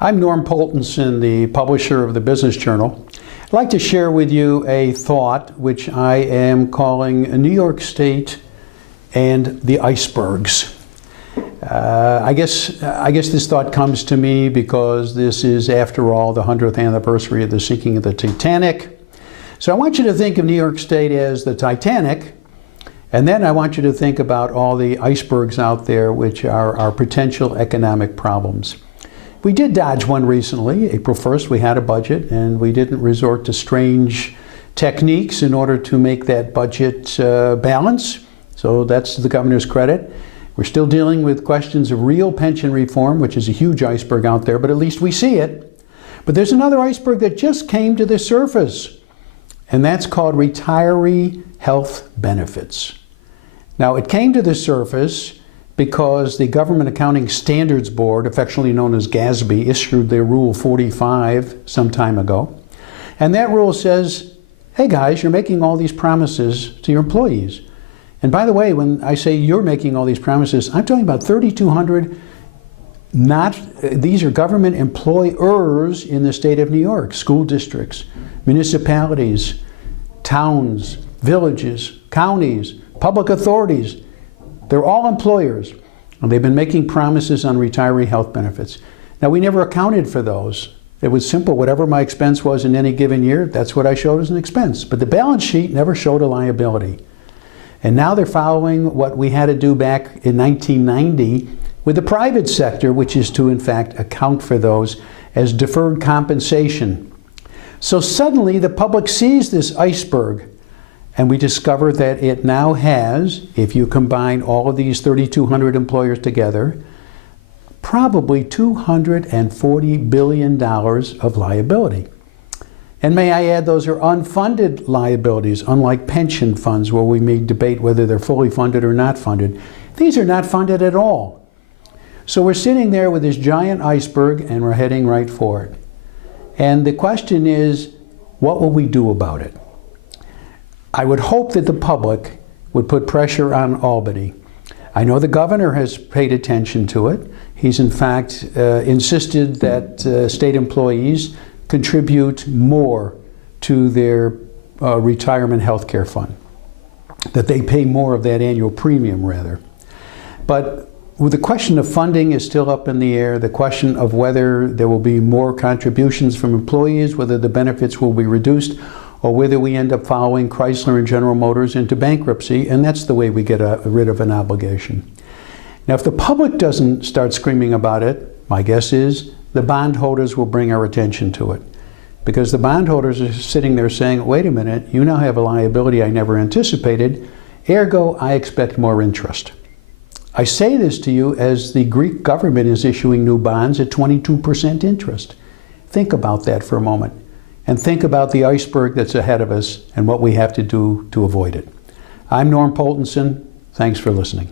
I'm Norm Poltenson, the publisher of the Business Journal. I'd like to share with you a thought which I am calling New York State and the icebergs. I guess this thought comes to me because this is, after all, the 100th anniversary of the sinking of the Titanic. So I want you to think of New York State as the Titanic, and then I want you to think about all the icebergs out there which are our potential economic problems. We did dodge one recently. April 1st, we had a budget, and we didn't resort to strange techniques in order to make that budget balance. So that's to the governor's credit. We're still dealing with questions of real pension reform, which is a huge iceberg out there, but at least we see it. But there's another iceberg that just came to the surface, and that's called retiree health benefits. Now, it came to the surface because the Government Accounting Standards Board, affectionately known as GASB, issued their Rule 45 some time ago. And that rule says, hey guys, you're making all these promises to your employees. And by the way, when I say you're making all these promises, I'm talking about 3,200, these are government employers in the state of New York, school districts, municipalities, towns, villages, counties, public authorities. They're all employers, and they've been making promises on retiree health benefits. Now, we never accounted for those. It was simple. Whatever my expense was in any given year, that's what I showed as an expense. But the balance sheet never showed a liability. And now they're following what we had to do back in 1990 with the private sector, which is to, in fact, account for those as deferred compensation. So suddenly, the public sees this iceberg, and we discover that it now has, if you combine all of these 3,200 employers together, probably $240 billion of liability. And may I add, those are unfunded liabilities, unlike pension funds where we may debate whether they're fully funded or not funded. These are not funded at all. So we're sitting there with this giant iceberg and we're heading right for it. And the question is, what will we do about it? I would hope that the public would put pressure on Albany. I know the governor has paid attention to it. He's in fact insisted that state employees contribute more to their retirement health care fund, that they pay more of that annual premium rather. But the question of funding is still up in the air. The question of whether there will be more contributions from employees, whether the benefits will be reduced, or whether we end up following Chrysler and General Motors into bankruptcy, and that's the way we get rid of an obligation. Now, if the public doesn't start screaming about it, my guess is the bondholders will bring our attention to it. Because the bondholders are sitting there saying, wait a minute, you now have a liability I never anticipated, ergo, I expect more interest. I say this to you as the Greek government is issuing new bonds at 22% interest. Think about that for a moment. And think about the iceberg that's ahead of us and what we have to do to avoid it. I'm Norm Poltenson. Thanks for listening.